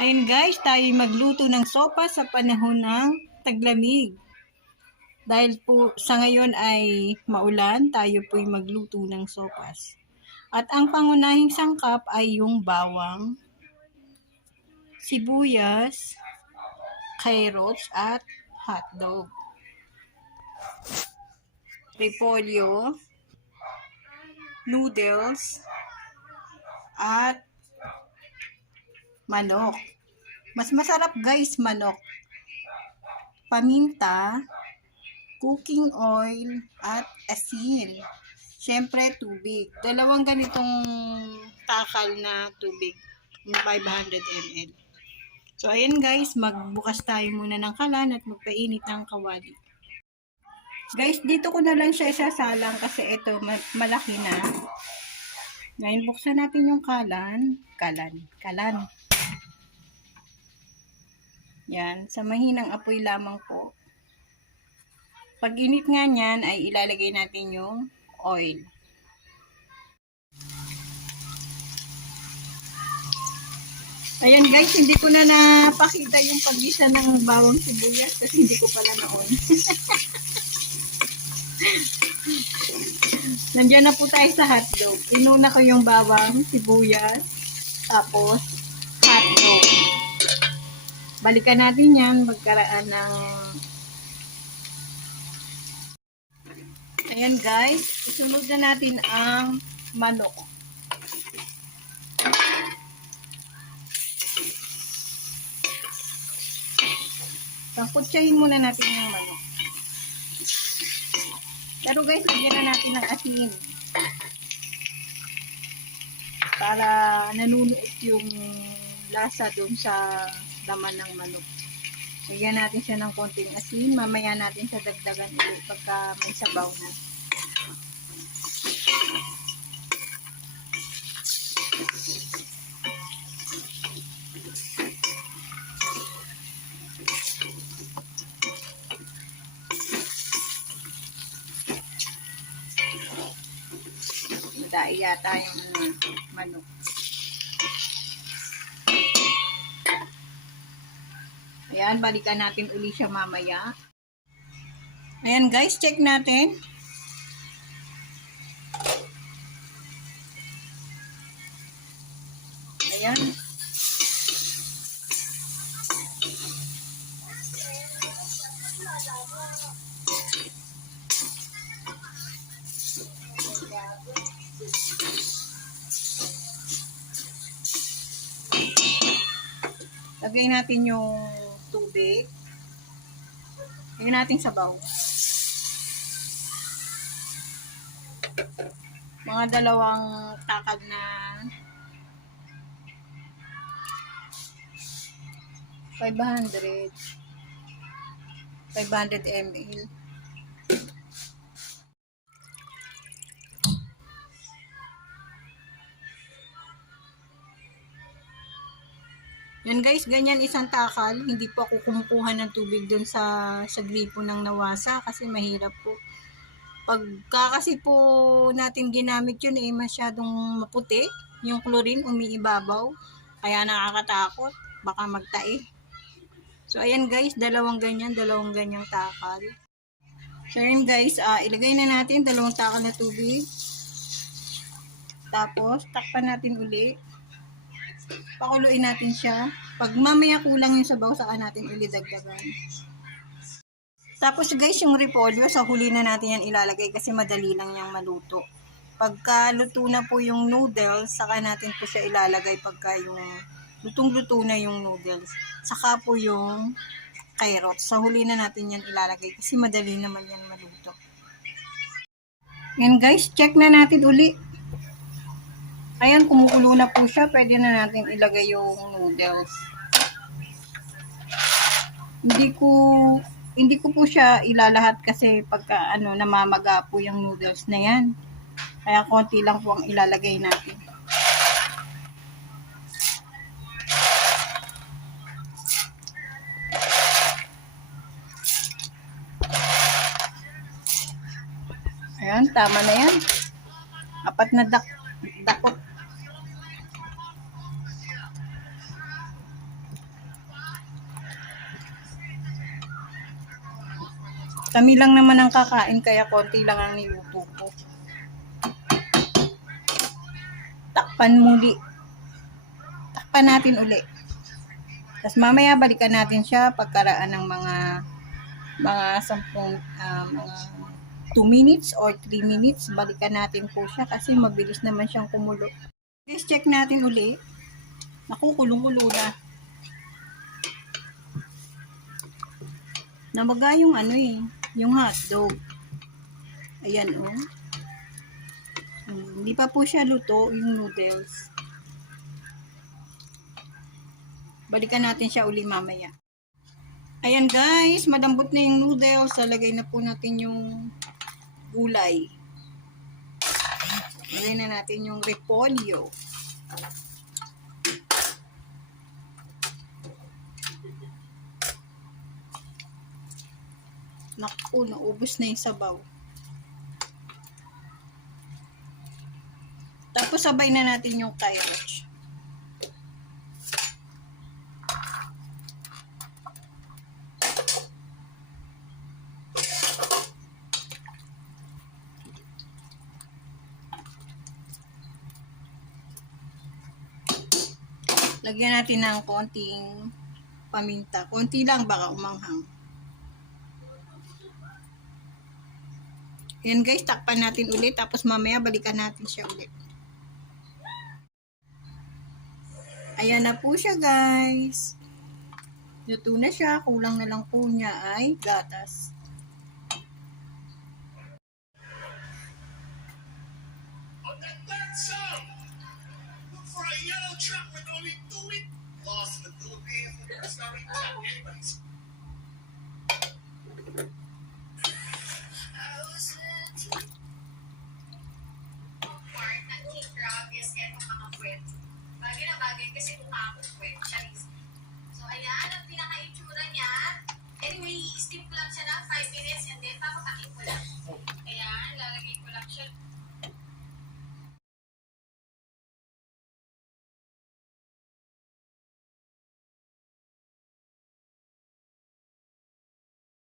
Ayun guys, tayo magluto ng sopa sa panahon ng taglamig. Dahil po sa ngayon ay maulan, tayo po'y magluto ng sopas. At ang pangunahing sangkap ay yung bawang, sibuyas, carrots at hotdog. Repolyo, noodles, at manok. Mas masarap guys, manok. Paminta, cooking oil, at asin. Siyempre, tubig. Dalawang ganitong takal na tubig. ng 500 ml. So, ayan guys, magbukas tayo muna ng kalan at magpainit ng kawali. Guys, dito ko na lang siya isasalang kasi ito ma- malaki na. Ngayon, buksan natin yung kalan. Kalan. Kalan. Yan. Sa mahinang apoy lamang po. Pag init nga niyan, ay ilalagay natin yung oil. Ayan guys, hindi ko na napakita yung paggisa ng bawang sibuyas kasi hindi ko pala naon. Nandiyan na po tayo sa hotdog. Inuna ko yung bawang, sibuyas, tapos. Balikan natin yan magkaraan ng... Ayan guys, isunod na natin ang manok. Pangkutsahin muna natin yung manok. Pero guys, lagyan na natin ng asin. Para nanunuot yung lasa doon sa laman ng manok. Lagyan natin siya ng konting asin. Mamaya natin siya dagdagan ulit pagka may sabaw na. Madai yata yung ano, manok. Ayan, balikan natin uli siya mamaya. Ayan guys, check natin. Ayan. Lagay natin yung tubig. Lagyan natin sabaw. Mga dalawang takad na 500 500 ml. Yan guys, ganyan isang takal. Hindi po ako kumukuha ng tubig dun sa, sa gripo ng nawasa kasi mahirap po. Pagka kasi po natin ginamit yun eh masyadong maputi. Yung chlorine umiibabaw. Kaya nakakatakot. Baka magtae. So ayan guys, dalawang ganyan, dalawang ganyang takal. So ayan guys, ah, ilagay na natin dalawang takal na tubig. Tapos, takpan natin uli pakuluin natin siya. Pag mamaya kulang yung sabaw, saka natin ilidagdagan. Tapos guys, yung repolyo, sa huli na natin yan ilalagay kasi madali lang yung maluto. Pagka luto na po yung noodles, saka natin po siya ilalagay pagka yung lutong-luto na yung noodles. Saka po yung carrots. Sa huli na natin yan ilalagay kasi madali naman yan maluto. Yan guys, check na natin uli. Ayan, kumukulo na po siya. Pwede na natin ilagay yung noodles. Hindi ko hindi ko po siya ilalahat kasi pagka ano namamaga po yung noodles na yan. Kaya konti lang po ang ilalagay natin. Ayan, tama na yan. Apat na dak dakot Kami lang naman ang kakain kaya konti lang ang niluto ko. Takpan muli. Takpan natin uli. Tapos mamaya balikan natin siya pagkaraan ng mga mga 10 ah, mga 2 minutes or 3 minutes. Balikan natin po siya kasi mabilis naman siyang kumulo. Please check natin uli. Naku, kulong-kulo na. Nabaga yung ano eh, yung hotdog. Ayan oh. Hmm, Hindi pa po siya luto, yung noodles. Balikan natin siya uli mamaya. Ayan guys, madambot na yung noodles. Lalagay na po natin yung gulay. Lagay na natin yung repolyo. Naku, naubos na yung sabaw. Tapos sabay na natin yung carrots. Lagyan natin ng konting paminta. Konti lang baka umanghang. Yan guys, takpan natin ulit tapos mamaya balikan natin siya ulit. Ayan na po siya guys. Luto na siya. Kulang na lang po niya ay gatas. On that third song, look for a yellow